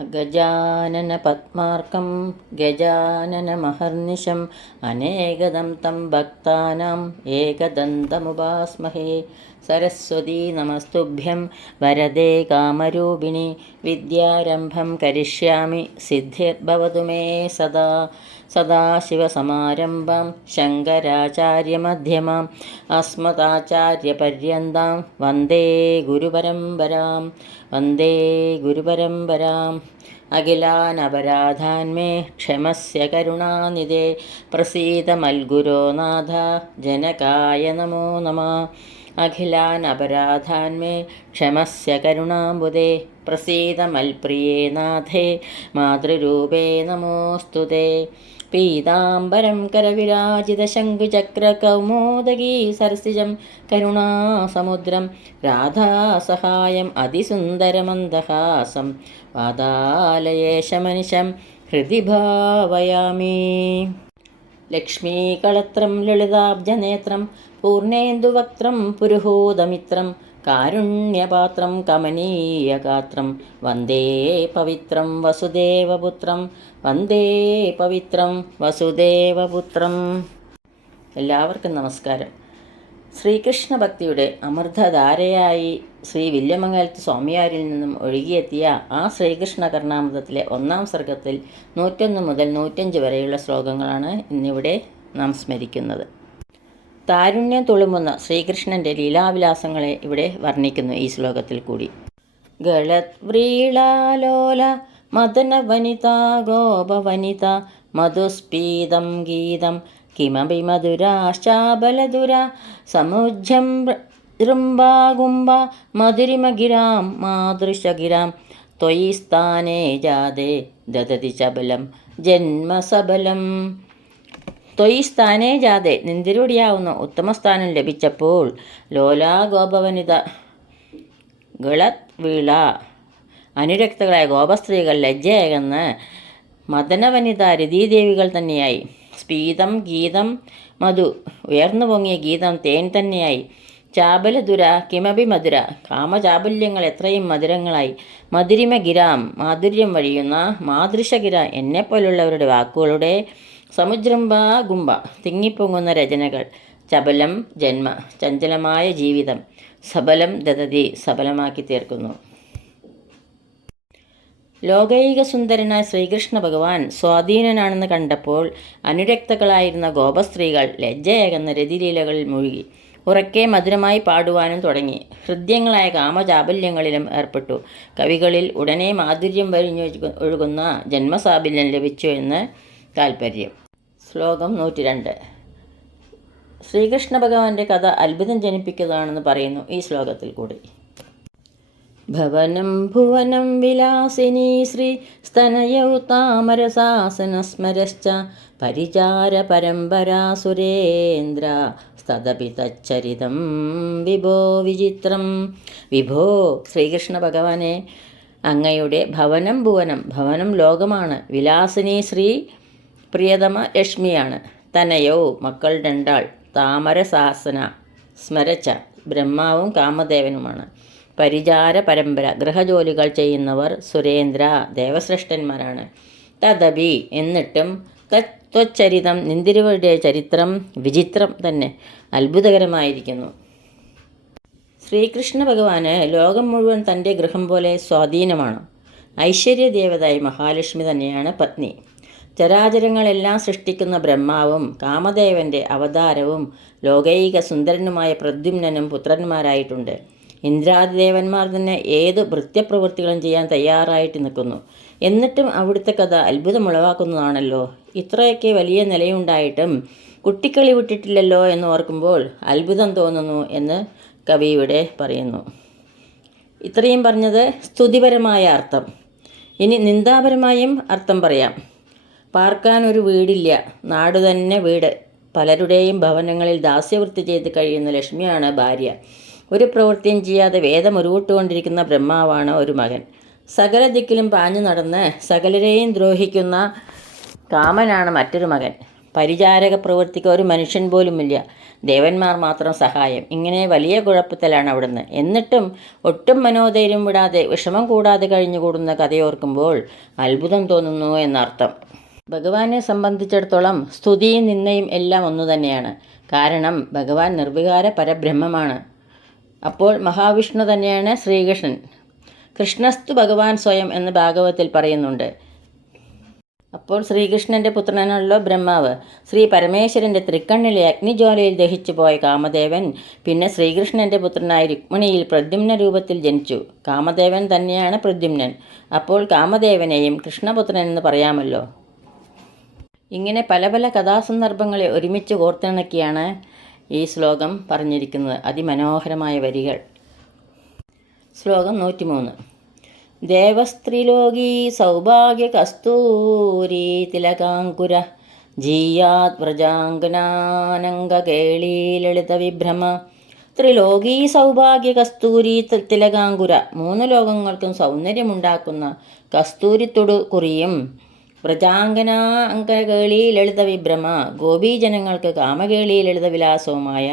अगजाननपद्मार्कं गजाननमहर्निशम् अनेकदं तं भक्तानाम् एकदन्तमुपास्महे സരസ്വതി നമസ്തുഭ്യം. വരദേ കാമരൂപിണി വിദ്യാരംഭം കരിഷ്യാമി സിദ്ധിർഭവതു മേ സദാ. സദാശിവസമാരംഭം ശങ്കരാചാര്യമധ്യമാം. അസ്മതാചാര്യപര്യന്താം വന്ദേ ഗുരുപരമ്പരാം. വന്ദേ ഗുരുപരമ്പരാം. അഖിലാനപരാധാന്മേ ക്ഷമസ്യ കരുണാനിധേ. പ്രസീതമൽഗുരോനാഥ ജനകായ നമോ നമ. അഖിലാൻ അപരാധാന്മേ ക്ഷമസ്യ കരുണാംബുദേ പ്രസീതമൽപ്രിയേ നാഥേ മാതൃരൂപേ നമോസ്തുതേ പീതാംബരം കരവിരാജിതശങ്കുചക്രകൗമോദകീ സർസിജം കരുണാസമുദ്രം രാധാസഹായം അതിസുന്ദരമന്ദഹാസം വാതാലയേശമനിശം ഹൃദി ഭാവയാമി ലക്ഷ്മീകളത്രം ലളിതാബ്ജനേത്രം പൂർണേന്ദുവക്ത്രം പുരുഹോദമിത്രം കാരുണ്യപാത്രം കമനീയഗാത്രം വന്ദേ പവിത്രം വസുദേവപുത്രം വന്ദേ പവിത്രം വസുദേവപുത്രം എല്ലാവർക്കും നമസ്കാരം. ശ്രീകൃഷ്ണ ഭക്തിയുടെ അമൃതധാരയായി ശ്രീ വില്യമംഗലത്ത് സ്വാമിയാരിൽ നിന്നും ഒഴുകിയെത്തിയ ആ ശ്രീകൃഷ്ണ കർണാമൃതത്തിലെ ഒന്നാം സർഗത്തിൽ നൂറ്റൊന്ന് മുതൽ നൂറ്റഞ്ച് വരെയുള്ള ശ്ലോകങ്ങളാണ് ഇന്നിവിടെ നാം സ്മരിക്കുന്നത്. താരുണ്യം തുളുമുന്ന ശ്രീകൃഷ്ണന്റെ ലീലാവിലാസങ്ങളെ ഇവിടെ വർണിക്കുന്നു ഈ ശ്ലോകത്തിൽ കൂടി. ഗളത്വ്രീളാലോല മദന വനിത ഗോപവനിത മധുസ്പീതം ഗീതം കിമപി മധുരാശ്ചാബലധുര സമുജം ൃംബാകുംബ മധുരിമഗിരാം മാതൃശഗിരാം ത്വയി സ്ഥാനേ ജാതേ ദദതി ചബലം ജന്മസബലം. ത്വയി സ്ഥാനേ ജാതെ. നിന്തിരുടിയാവുന്ന. ഉത്തമസ്ഥാനം ലഭിച്ചപ്പോൾ ലോലാ ഗോപവനിത ഗളത് വീള. അനുരക്തകളായ ഗോപസ്ത്രീകൾ ലജ്ജയകന്ന് മദനവനിത രതീദേവികൾ തന്നെയായി. സ്പീതം ഗീതം മധു. ഉയർന്നു പൊങ്ങിയ ഗീതം തേൻ തന്നെയായി. ചാബലദുര കിമപി മധുര. കാമചാബല്യങ്ങൾ എത്രയും മധുരങ്ങളായി. മധുരിമ ഗിരാം മാധുര്യം വഴിയുന്ന മാതൃശഗിര എന്നെപ്പോലുള്ളവരുടെ വാക്കുകളുടെ സമുദ്രംബ ഗുംബ തിങ്ങിപ്പൊങ്ങുന്ന രചനകൾ. ചപലം ജന്മ ചഞ്ചലമായ ജീവിതം. സബലം ദതതി സബലമാക്കി തീർക്കുന്നു. ലോകൈക സുന്ദരനായ ശ്രീകൃഷ്ണ ഭഗവാൻ സ്വാധീനനാണെന്ന് കണ്ടപ്പോൾ അനുരക്തകളായിരുന്ന ഗോപസ്ത്രീകൾ ലജ്ജയകന്ന രതിലീലകളിൽ മുഴുകി. ഉറക്കെ മധുരമായി പാടുവാനും തുടങ്ങി. ഹൃദ്യങ്ങളായ കാമചാബല്യങ്ങളിലും ഏർപ്പെട്ടു. കവികളിൽ ഉടനെ മാധുര്യം വരിഞ്ഞു ഒഴുകുന്ന ജന്മസാബല്യം ലഭിച്ചു എന്ന് താൽപ്പര്യം ശ്ലോകം നൂറ്റി രണ്ട് ശ്രീകൃഷ്ണ ഭഗവാന്റെ കഥ അത്ഭുതം ജനിപ്പിക്കുന്നതാണെന്ന് പറയുന്നു ഈ ശ്ലോകത്തിൽ കൂടി. ഭവനം ഭുവനം വിലാസിനി ശ്രീ സ്തനയൗ താമരസാസനസ്മരശ്ച പരിചാര പരമ്പരാ സുരേന്ദ്ര തച്ചരിതം വിഭോ വിചിത്രം. വിഭോ ശ്രീകൃഷ്ണ ഭഗവാനെ അങ്ങയുടെ ഭവനം ഭുവനം ഭവനം ലോകമാണ്. വിലാസിനി ശ്രീ പ്രിയതമ ലക്ഷ്മിയാണ് തനയോ മക്കൾ രണ്ടാൾ. താമരസാസന സ്മരച്ച ബ്രഹ്മാവും കാമദേവനുമാണ്. പരിചാര പരമ്പര ഗൃഹജോലികൾ ചെയ്യുന്നവർ സുരേന്ദ്ര ദേവശ്രേഷ്ഠന്മാരാണ് തദബി എന്നിട്ടും തത്വചരിതം നിന്തിരുവരുടെ ചരിത്രം വിചിത്രം തന്നെ അത്ഭുതകരമായിരിക്കുന്നു. ശ്രീകൃഷ്ണ ഭഗവാന് ലോകം മുഴുവൻ തന്റെ ഗൃഹം പോലെ സ്വാധീനമാണ്. ഐശ്വര്യദേവതായി മഹാലക്ഷ്മി തന്നെയാണ് പത്നി. ചരാചരങ്ങളെല്ലാം സൃഷ്ടിക്കുന്ന ബ്രഹ്മാവും കാമദേവന്റെ അവതാരവും ലോകൈക സുന്ദരനുമായ പ്രദ്യുമ്നനും പുത്രന്മാരായിട്ടുണ്ട്. ഇന്ദ്രാദിദേവന്മാർ തന്നെ ഏത് ഭൃത്യപ്രവൃത്തികളും ചെയ്യാൻ തയ്യാറായിട്ട് നിൽക്കുന്നു. എന്നിട്ടും അവിടുത്തെ കഥ അത്ഭുതമുളവാക്കുന്നതാണല്ലോ. ഇത്രയൊക്കെ വലിയ നിലയുണ്ടായിട്ടും കുട്ടിക്കളി വിട്ടിട്ടില്ലല്ലോ എന്ന് ഓർക്കുമ്പോൾ അത്ഭുതം തോന്നുന്നു എന്ന് കവി ഇവിടെ പറയുന്നു. ഇത്രയും പറഞ്ഞത് സ്തുതിപരമായ അർത്ഥം. ഇനി നിന്ദാപരമായും അർത്ഥം പറയാം. പാർക്കാൻ ഒരു വീടില്ല. നാട് തന്നെ വീട്. പലരുടെയും ഭവനങ്ങളിൽ ദാസ്യവൃത്തി ചെയ്ത് കഴിയുന്ന ലക്ഷ്മിയാണ് ഭാര്യ. ഒരു പ്രവൃത്തിയും ചെയ്യാതെ വേദം ഉരുവിട്ടുകൊണ്ടിരിക്കുന്ന ബ്രഹ്മാവാണ് ഒരു മകൻ. സകല ദിക്കിലും പാഞ്ഞു നടന്ന് സകലരെയും ദ്രോഹിക്കുന്ന കാമനാണ് മറ്റൊരു മകൻ. പരിചാരക പ്രവൃത്തിക്ക് ഒരു മനുഷ്യൻ പോലുമില്ല. ദേവന്മാർ മാത്രം സഹായം. ഇങ്ങനെ വലിയ കുഴപ്പത്തിലാണ് അവിടുന്ന്. എന്നിട്ടും ഒട്ടും മനോധൈര്യം വിടാതെ വിഷമം കൂടാതെ കഴിഞ്ഞുകൂടുന്ന കഥയോർക്കുമ്പോൾ അത്ഭുതം തോന്നുന്നു എന്നർത്ഥം. ഭഗവാനെ സംബന്ധിച്ചിടത്തോളം സ്തുതിയും നിന്നയും എല്ലാം ഒന്നു തന്നെയാണ്. കാരണം ഭഗവാൻ നിർവികാര പരബ്രഹ്മമാണ്. അപ്പോൾ മഹാവിഷ്ണു തന്നെയാണ് ശ്രീകൃഷ്ണൻ. കൃഷ്ണസ്തു ഭഗവാൻ സ്വയം എന്ന് ഭാഗവത്തിൽ പറയുന്നുണ്ട്. അപ്പോൾ ശ്രീകൃഷ്ണന്റെ പുത്രനാണല്ലോ ബ്രഹ്മാവ്. ശ്രീ പരമേശ്വരന്റെ തൃക്കണ്ണിലെ അഗ്നിജ്വാലയിൽ ദഹിച്ചു പോയ കാമദേവൻ പിന്നെ ശ്രീകൃഷ്ണന്റെ പുത്രനായ രുക്മിണിയിൽ പ്രദ്യുമ്ന രൂപത്തിൽ ജനിച്ചു. കാമദേവൻ തന്നെയാണ് പ്രദ്യുമ്നൻ. അപ്പോൾ കാമദേവനെയും കൃഷ്ണപുത്രൻ എന്ന് പറയാമല്ലോ. ഇങ്ങനെ പല പല കഥാസന്ദർഭങ്ങളെ ഒരുമിച്ച് കോർത്തിണക്കിയാണ് ഈ ശ്ലോകം പറഞ്ഞിരിക്കുന്നത്. അതിമനോഹരമായ വരികൾ. ശ്ലോകം നൂറ്റിമൂന്ന്. ദേവസ്ത്രീലോകി സൗഭാഗ്യ കസ്തൂരി തിലകാങ്കുര ജീയാത് ലളിത വിഭ്രമ ത്രിലോകീ സൗഭാഗ്യ കസ്തൂരി തിലകാങ്കുര മൂന്ന് ലോകങ്ങൾക്കും സൗന്ദര്യമുണ്ടാക്കുന്ന കസ്തൂരിത്തൊടു കുറിയും വ്രജാംഗന അങ്കകേളി ലളിത വിഭ്രമ ഗോപീജനങ്ങൾക്ക് കാമകേളി ലളിത വിലാസവുമായ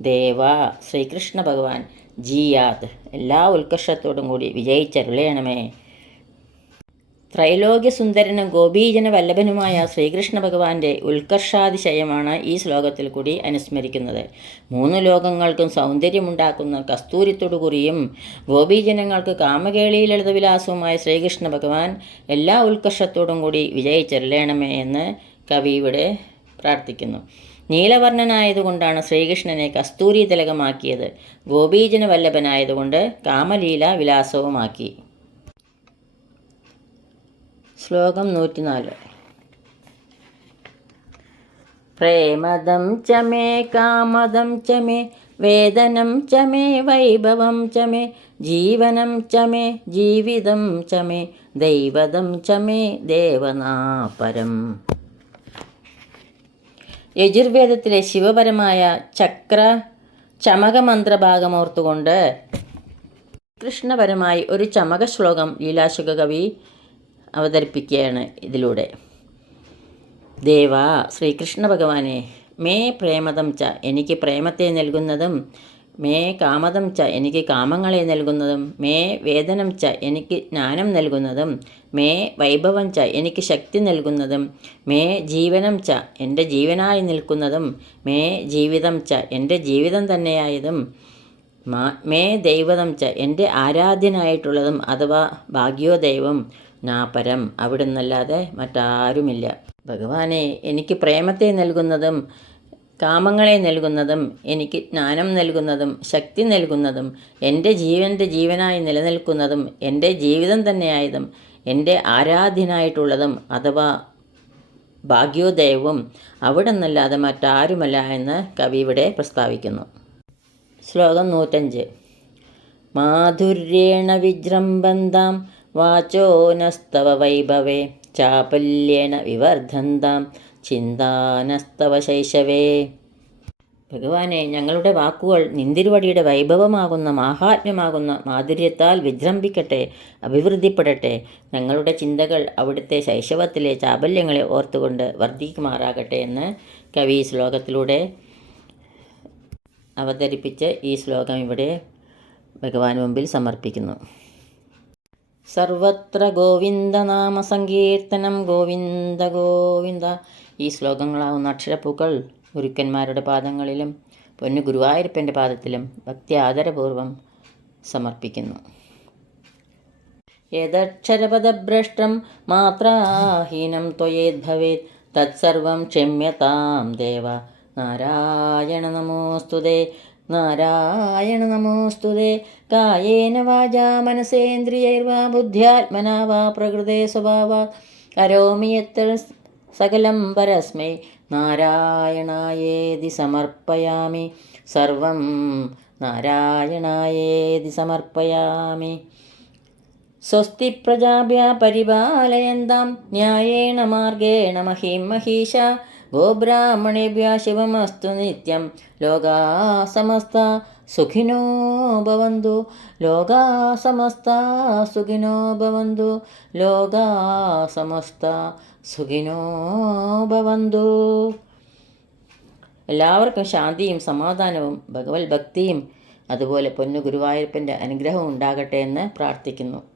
ദേവ ശ്രീകൃഷ്ണ ഭഗവാൻ ജിയാത് എല്ലാ ഉത്കർഷത്തോടും കൂടി വിജയിച്ചരുളയണമേ. ത്രൈലോക്യസുന്ദരനും ഗോപീജന വല്ലഭനുമായ ശ്രീകൃഷ്ണ ഭഗവാന്റെ ഉത്കർഷാതിശയമാണ് ഈ ശ്ലോകത്തിൽ കൂടി അനുസ്മരിക്കുന്നത്. മൂന്ന് ലോകങ്ങൾക്കും സൗന്ദര്യമുണ്ടാക്കുന്ന കസ്തൂരിത്തൊടുകുറിയും ഗോപീജനങ്ങൾക്ക് കാമകേളി ലളിതവിലാസവുമായ ശ്രീകൃഷ്ണ ഭഗവാൻ എല്ലാ ഉത്കർഷത്തോടും കൂടി വിജയിച്ചെല്ലണമേ എന്ന് കവി ഇവിടെ പ്രാർത്ഥിക്കുന്നു. നീലവർണനായതുകൊണ്ടാണ് ശ്രീകൃഷ്ണനെ കസ്തൂരി തിലകമാക്കിയത് ഗോപീജന വല്ലഭനായതുകൊണ്ട് കാമലീല വിലാസവുമാക്കി ശ്ലോകം നൂറ്റിനാല്. പ്രേമദം ചമേ കാമദം ച മേ വേദനം ചമേ വൈഭവം ചമേ ജീവനം ചമേ ജീവിതം ചമേ ദൈവതം ച മേ ദേവനാപരം. യജുർവേദത്തിലെ ശിവപരമായ ചക്ര ചമകമന്ത്രഭാഗമോർത്തുകൊണ്ട് കൃഷ്ണപരമായി ഒരു ചമക ശ്ലോകം ലീലാശുക കവി അവതരിപ്പിക്കുകയാണ് ഇതിലൂടെ. ദേവ ശ്രീകൃഷ്ണ ഭഗവാനെ മേ പ്രേമതം ച എനിക്ക് പ്രേമത്തെ നൽകുന്നതും മേ കാമതം ച എനിക്ക് കാമങ്ങളെ നൽകുന്നതും മേ വേദനം ച എനിക്ക് ജ്ഞാനം നൽകുന്നതും മേ വൈഭവം ച എനിക്ക് ശക്തി നൽകുന്നതും മേ ജീവനം ച എന്റെ ജീവനായി നിൽക്കുന്നതും മേ ജീവിതം ച എന്റെ ജീവിതം തന്നെയായതും മാ- ദൈവതം ച എന്റെ ആരാധ്യനായിട്ടുള്ളതും അഥവാ ഭാഗ്യോദൈവം നാപരം അവിടുന്നല്ലാതെ മറ്റാരുമില്ല. ഭഗവാനെ എനിക്ക് പ്രേമത്തെ നൽകുന്നതും കാമങ്ങളെ നൽകുന്നതും എനിക്ക് ജ്ഞാനം നൽകുന്നതും ശക്തി നൽകുന്നതും എന്റെ ജീവന്റെ ജീവനായി നിലനിൽക്കുന്നതും എന്റെ ജീവിതം തന്നെയായതും എന്റെ ആരാധ്യനായിട്ടുള്ളതും അഥവാ ഭാഗ്യോദയവും അവിടെ നിന്നല്ലാതെ മറ്റാരുമല്ല എന്ന് കവി ഇവിടെ പ്രസ്താവിക്കുന്നു. ശ്ലോകം നൂറ്റഞ്ച്. മാധുര്യേണ വിജൃംഭന്താം വാചോനസ്തവ വൈഭവേ ചാപല്യേണ വിവർദ്ധന്താം ചിന്താനസ്തവ ശൈശവേ. ഭഗവാനെ ഞങ്ങളുടെ വാക്കുകൾ നിന്തിരുവടിയുടെ വൈഭവമാകുന്ന മാഹാത്മ്യമാകുന്ന മാധുര്യത്താൽ വിജൃംഭിക്കട്ടെ അഭിവൃദ്ധിപ്പെടട്ടെ ഞങ്ങളുടെ ചിന്തകൾ അവിടുത്തെ ശൈശവത്തിലെ ചാബല്യങ്ങളെ ഓർത്തുകൊണ്ട് വർദ്ധിക്കുമാറാകട്ടെ എന്ന് കവി ശ്ലോകത്തിലൂടെ അവതരിപ്പിച്ച് ഈ ശ്ലോകം ഇവിടെ ഭഗവാൻ മുമ്പിൽ സമർപ്പിക്കുന്നു. സർവത്ര ഗോവിന്ദനാമ സങ്കീർത്തനം ഗോവിന്ദ ഗോവിന്ദ. ഈ ശ്ലോകങ്ങളാവുന്ന അക്ഷരപ്പൂക്കൾ ഗുരുക്കന്മാരുടെ പാദങ്ങളിലും പൊന്നു ഗുരുവായൂരപ്പന്റെ പാദത്തിലും ഭക്തി ആദരപൂർവം സമർപ്പിക്കുന്നു. യദക്ഷരപദഭ്രഷ്ടം മാത്രാഹീനം ത്വയേദ്ഭവേത്. തത്സർവം ക്ഷമ്യതാം ദേവ. നാരായണ നമോസ്തുതേ നാരായണ നമോസ്തുതേ കായേന വാചാ മനസേന്ദ്രിയൈർവാ ബുദ്ധ്യാത്മനാ വാ പ്രകൃതേ സ്വഭാവാത് കരോമി എത്ര സകലം പരസ്മൈ നാരായണായേതി സമർപ്പയാമി. സർവം നാരായണായേതി സമർപ്പയാമി. സ്വസ്തി പ്രജാഭ്യ പരിപാലയന്താം ന്യായേണ മാർഗേണ മഹീം മഹീഷ ഗോബ്രാഹ്മണേഭ്യ ശിവമസ്തു നിത്യം. ലോകാ സമസ്ത സുഖിനോ ഭവന്തു. ലോകാ സമസ്ത സുഖിനോ ഭവന്തു. ലോകാ സമസ്ത സുഖിനോ ഭവന്തു. എല്ലാവർക്കും ശാന്തിയും സമാധാനവും ഭഗവത് ഭക്തിയും അതുപോലെ പൊന്നു ഗുരുവായൂരപ്പന്റെ അനുഗ്രഹവും ഉണ്ടാകട്ടെ എന്ന് പ്രാർത്ഥിക്കുന്നു.